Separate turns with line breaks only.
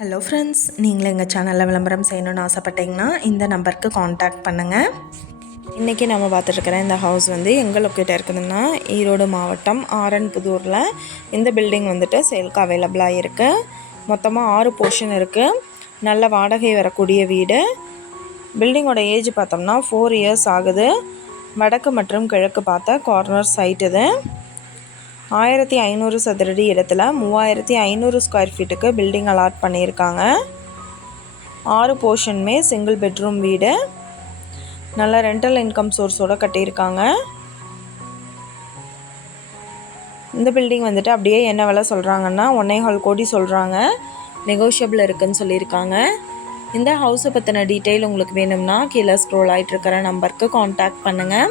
Hello friends நீங்களும் எங்கள் சேனலில் விளம்பரம் செய்யணும்னு ஆசைப்பட்டீங்கன்னா இந்த நம்பருக்கு காண்டாக்ட் பண்ணுங்கள் இன்றைக்கி நம்ம பார்த்துட்ருக்கிற இந்த ஹவுஸ் வந்து எங்கே லொக்கேட் இருக்குதுன்னா ஈரோடு மாவட்டம் ஆரன்புதூரில். இந்த பில்டிங் வந்துட்டு சேல்க்கு அவைலபிளாக இருக்குது மொத்தமாக ஆறு போர்ஷன் இருக்குது நல்ல வாடகை வரக்கூடிய வீடு. பில்டிங்கோட ஏஜ் பார்த்தோம்னா ஃபோர் இயர்ஸ் ஆகுது. வடக்கு மற்றும் கிழக்கு பார்த்த கார்னர் சைட் இது. ஆயிரத்தி ஐநூறு சதுரடி இடத்துல மூவாயிரத்தி ஐநூறு ஸ்கொயர் ஃபீட்டுக்கு பில்டிங் அலாட் பண்ணியிருக்காங்க. ஆறு போர்ஷனுமே சிங்கிள் பெட்ரூம் வீடு. நல்ல ரெண்டல் இன்கம் சோர்ஸோடு கட்டியிருக்காங்க. இந்த பில்டிங் வந்துட்டு அப்படியே என்ன விலை சொல்கிறாங்கன்னா ஒன்னே ஹால் கோடி சொல்கிறாங்க நெகோஷியபிள் இருக்குதுன்னு சொல்லியிருக்காங்க. இந்த ஹவுஸை பற்றின டீட்டெயில் உங்களுக்கு வேணும்னா கீழே ஸ்க்ரோல் ஆகிட்டு இருக்கிற நம்பருக்கு காண்டாக்ட் பண்ணுங்கள்